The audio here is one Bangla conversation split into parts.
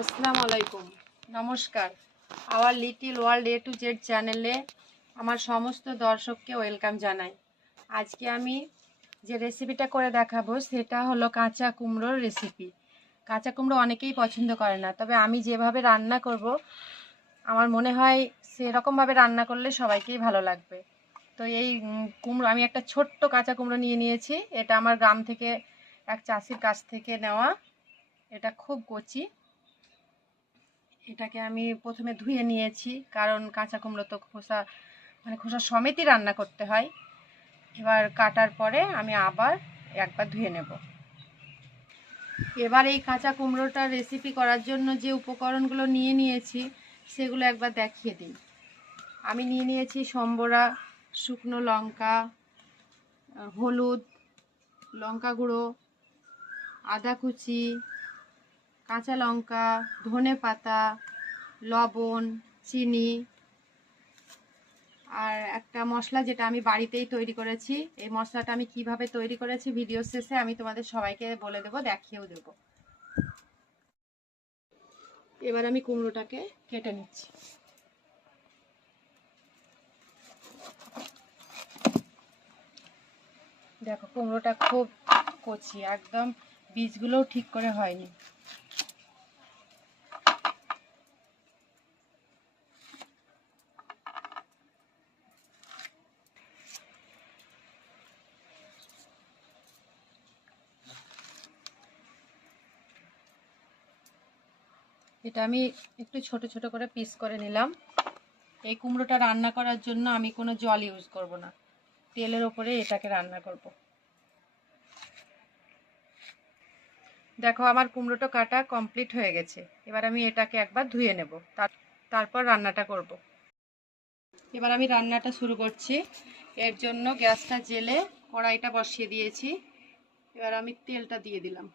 আসসালামু আলাইকুম নমস্কার our little world A to Z চ্যানেলে আমার সমস্ত দর্শককে ওয়েলকাম জানাই। আজকে আমি যে রেসিপিটা করে দেখাবো, সেটা হলো কাঁচা কুমড়োর রেসিপি কাঁচা কুমড়ো অনেকেই পছন্দ করে না, তবে আমি যেভাবে রান্না করব, আমার মনে হয় সেরকমভাবে রান্না করলে সবাইকেই ভালো লাগবে। তো এই কুমড়ো, আমি একটা ছোট্ট কাঁচা কুমড়ো নিয়ে নিয়েছি। এটা আমার গ্রাম থেকে এক চাষির কাছ থেকে নেওয়া। এটা খুব কচি। এটাকে আমি প্রথমে ধুয়ে নিয়েছি, কারণ কাঁচা কুমড়ো তো খোসা মানে খোসা সমেতই রান্না করতে হয়। এবার কাটার পরে আমি আবার একবার ধুয়ে নেব। এবার এই কাঁচা কুমড়োটার রেসিপি করার জন্য যে উপকরণগুলো নিয়ে নিয়েছি, সেগুলো একবার দেখিয়ে দিই। আমি নিয়ে নিয়েছি সম্বরা, শুকনো লঙ্কা হলুদ, লঙ্কা গুঁড়ো, আদা কুচি কাঁচা লঙ্কা, ধনে পাতা, লবণ, চিনি, আর একটা মশলা যেটা আমি বাড়িতেই তৈরি করেছি। এই মশলাটা আমি কীভাবে তৈরি করেছি ভিডিও শেষে আমি তোমাদের সবাইকে বলে দেবো, দেখিয়েও দেবো। এবার আমি কুমড়োটাকে কেটে নিচ্ছি। দেখো, কুমড়োটা খুব কচি, একদম বীজগুলোও ঠিক করে হয়নি। এটা আমি একটু ছোট ছোট করে পিস করে নিলাম। এই কুমড়োটা রান্না করার জন্য আমি কোনো জল ইউজ করব না। তেলের ওপরে এটাকে রান্না করব। দেখো, আমার কুমড়োটা কাটা কমপ্লিট হয়ে গেছে। এবার আমি এটাকে একবার ধুয়ে নেব। তার- তারপর রান্নাটা করব। এবার আমি রান্নাটা শুরু করছি। এর জন্য গ্যাসটা জেলে কড়াইটা বসিয়ে দিয়েছি। এবার আমি তেলটা দিয়ে দিলাম।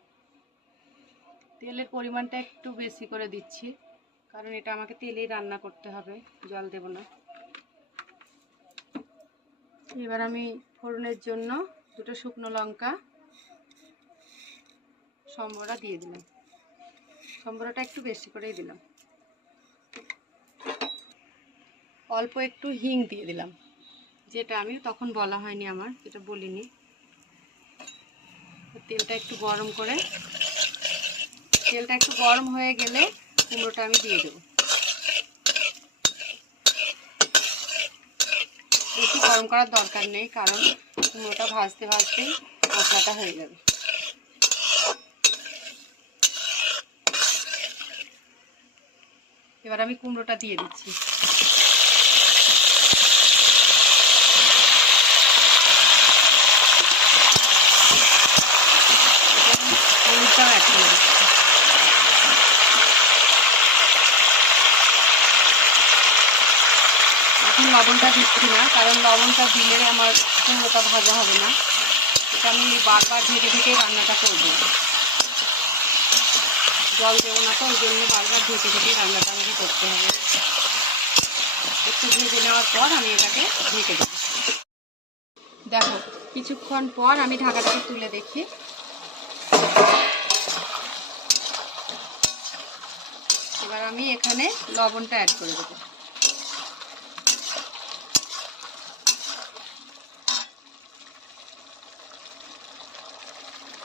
তেলের পরিমাণটা একটু বেশি করে দিচ্ছি, কারণ এটা আমাকে তেলেই রান্না করতে হবে, জল দেব না। এবার আমি ফোড়নের জন্য দুটো শুকনো লঙ্কা, সম্বরা দিয়ে দিলাম। সম্বরাটা একটু বেশি করেই দিলাম। অল্প একটু হিং দিয়ে দিলাম, যেটা আমি তখন বলা হয়নি আমার, যেটা বলিনি। তেলটা একটু গরম করে তেলটা একটু গরম হয়ে গেলে কুমড়োটা আমি দিয়ে দেবো। বেশি গরম করার দরকার নেই, কারণ কুমড়োটা ভাজতে ভাজতেই মশলাটা হয়ে যাবে। এবার আমি কুমড়োটা দিয়ে দিচ্ছি হলুদটাও অ্যাড করে দিচ্ছি এখন লবণটা দিচ্ছি না, কারণ লবণটা দিলে আমার কুমড়োটা ভাজা হবে না। এটা আমি বারবার ঢেকে ঢেকে রান্নাটা করব। জল দেবো না তো, ওই জন্য বারবার ঢেকে ঢেকে রান্নাটা আমাকে করতে হবে। একটু ভেজে নেওয়ার পর আমি এটাকে ঢেকে দেবো। দেখো, কিছুক্ষণ পর আমি ঢাকাটাকে তুলে দেখি। এবার আমি এখানে লবণটা অ্যাড করে দেবো।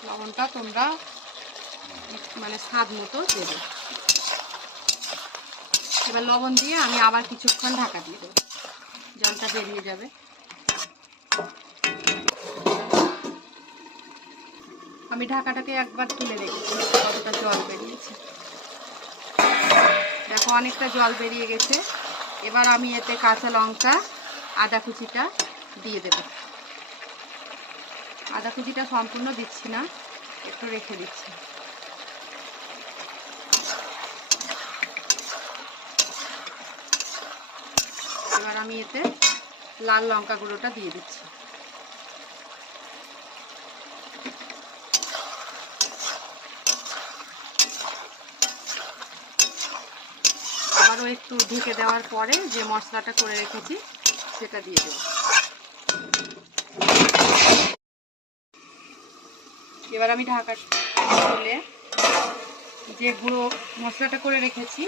লবণটা তোমরা মানে স্বাদ মতো দেবে এবার লবণ দিয়ে আমি আবার কিছুক্ষণ ঢাকা দিয়ে দেবো। জলটা বেরিয়ে যাবে। আমি ঢাকাটাকে একবার তুলে রেখেছি কতটা জল বেরিয়েছে। দেখো, অনেকটা জল বেরিয়ে গেছে। এবার আমি এতে কাঁচা লঙ্কা, আদা কুচিটা দিয়ে দেব। আদা কুচিটা সম্পূর্ণ দিচ্ছি না, একটু রেখে দিচ্ছি। এবার আমি এতে লাল লঙ্কা গুঁড়োটা দিয়ে দিচ্ছি। আবারও একটু ঢেকে দেওয়ার পরে যে মশলাটা করে রেখেছি, সেটা দিয়ে দেবো। এবার আমি ঢাকা খুলে যে গুঁড়ো মশলাটা করে রেখেছি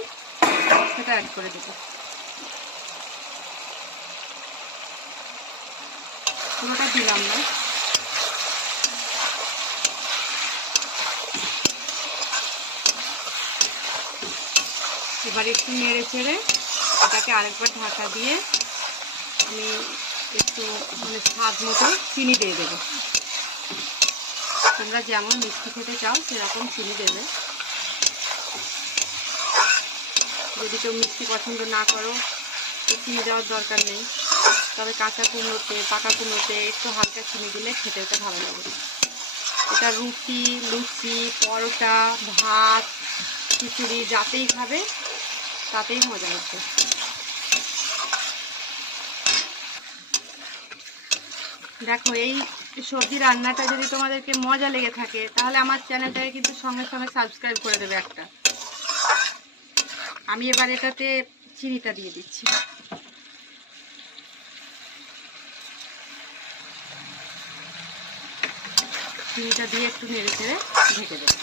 সেটা অ্যাড করে দেবো। পুরোটা দিলাম না। এবার একটু নেড়ে চেড়ে এটাকে আরেকবার ঢাকা দিয়ে আমি একটু মানে স্বাদ মতো চিনি দিয়ে দেবো। তোমরা যেমন মিষ্টি খেতে চাও, সেরকম চিনি দেবে। যদি কেউ মিষ্টি পছন্দ না করো চিনি দেওয়ার দরকার নেই। তবে কাঁচা কুমড়োতে, পাকা কুমড়োতে একটু হালকা চিনি দিলে খেতে ওটা ভালো লাগে। এটা রুটি, লুচি, পরোটা, ভাত, খিচুড়ি, যাতেই খাবে, তাতেই মজা হচ্ছে। দেখো, এই সবজি রান্নাটা যদি তোমাদেরকে মজা লেগে থাকে, তাহলে আমার চ্যানেলটাকে কিন্তু সঙ্গে সঙ্গে সাবস্ক্রাইব করে দেবে একটা। আমি এবার এটাতে চিনিটা দিয়ে দিচ্ছি। চিনিটা দিয়ে একটু নেড়ে চেড়ে ঢেকে দেবে।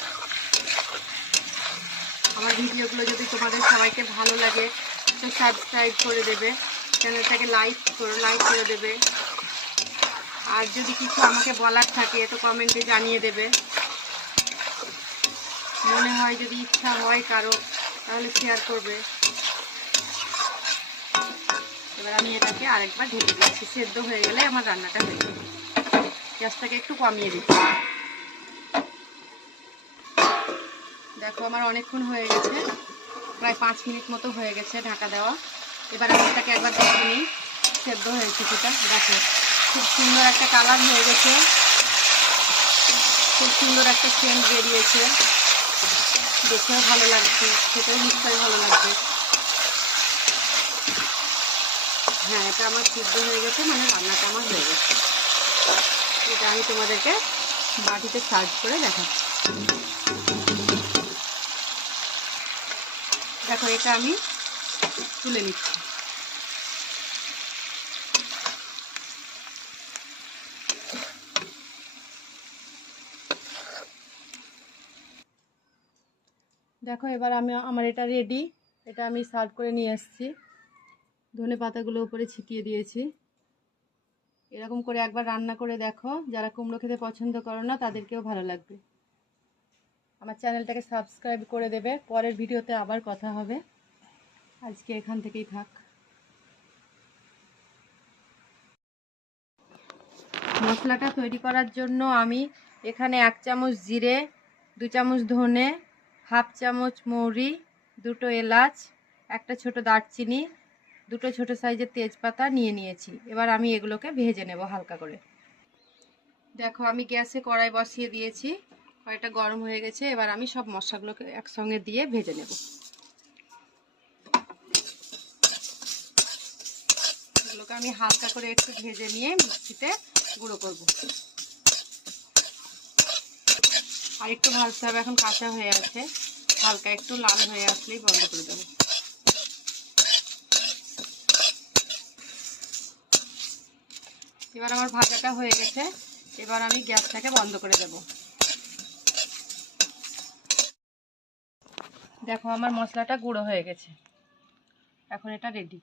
আমার ভিডিওগুলো যদি তোমাদের সবাইকে ভালো লাগে সাবস্ক্রাইব করে দেবে। চ্যানেলটাকে লাইক করে লাইক করে দেবে। আর যদি কিছু আমাকে বলার থাকে, তো কমেন্টে জানিয়ে দেবে। মনে হয় যদি ইচ্ছা হয় কারও, তাহলে শেয়ার করবে। এবার আমি এটাকে আরেকবার ঢেকে দিচ্ছি। সেদ্ধ হয়ে গেলে আমার রান্নাটা হয়ে যাবে। গ্যাসটাকে একটু কমিয়ে দিচ্ছি। দেখো, আমার অনেকক্ষণ হয়ে গেছে। প্রায় পাঁচ মিনিট মতো হয়ে গেছে ঢাকা দেওয়া। এবার আমি এটাকে একবার দেখে নিই। সেদ্ধ হয়েছে সেটা। দেখো। খুব সুন্দর একটা কালার হয়ে গেছে। খুব সুন্দর একটা সেন্ট বেরিয়েছে। দেখেও ভালো লাগছে, খেতেও নিশ্চয়ই ভালো লাগছে হ্যাঁ এটা আমার সিদ্ধ হয়ে গেছে মানে রান্নাটা আমার হয়ে গেছে। এটা আমি তোমাদেরকে বাটিতে সার্ভ করে দেখাচ্ছি। দেখো, এটা আমি তুলে নিচ্ছি। দেখো, এবার আমি, আমার এটা রেডি এটা আমি সার্ভ করে নিয়ে এসেছি। ধনে পাতাগুলো উপরে ছিটিয়ে দিয়েছি। এরকম করে একবার রান্না করে দেখো। যারা কুমড়ো খেতে পছন্দ করো না, তাদেরকেও ভালো লাগবে। আমার চ্যানেলটাকে সাবস্ক্রাইব করে দেবে। পরের ভিডিওতে আবার কথা হবে। আজকে এখান থেকেই থাক। মশলাটা তৈরি করার জন্য আমি এখানে এক চামচ জিরে, দু চামচ ধনে হাফ চামচ মৌরি, দুটো এলাচ, একটা ছোট দারচিনি, দুটো ছোট সাইজের তেজপাতা নিয়ে নিয়েছি। এবার আমি এগুলোকে ভেজে নেব হালকা করে। দেখো, আমি গ্যাসে কড়াই বসিয়ে দিয়েছি। কড়াইটা গরম হয়ে গেছে। এবার আমি সব মশলাগুলোকে একসঙ্গে দিয়ে ভেজে নেব। এগুলোকে আমি হালকা করে একটু ভেজে নিয়ে মিক্সিতে গুঁড়ো করব। আর একটু ভাজতে হবে, এখন কাঁচা হয়ে আছে। হালকা একটু লাল হয়ে আসলেই বন্ধ করে দেবো। এবার আমার ভাজাটা হয়ে গেছে, এবার আমি গ্যাসটাকে বন্ধ করে দেব। দেখো, আমার মশলাটা গুঁড়ো হয়ে গেছে। এখন এটা রেডি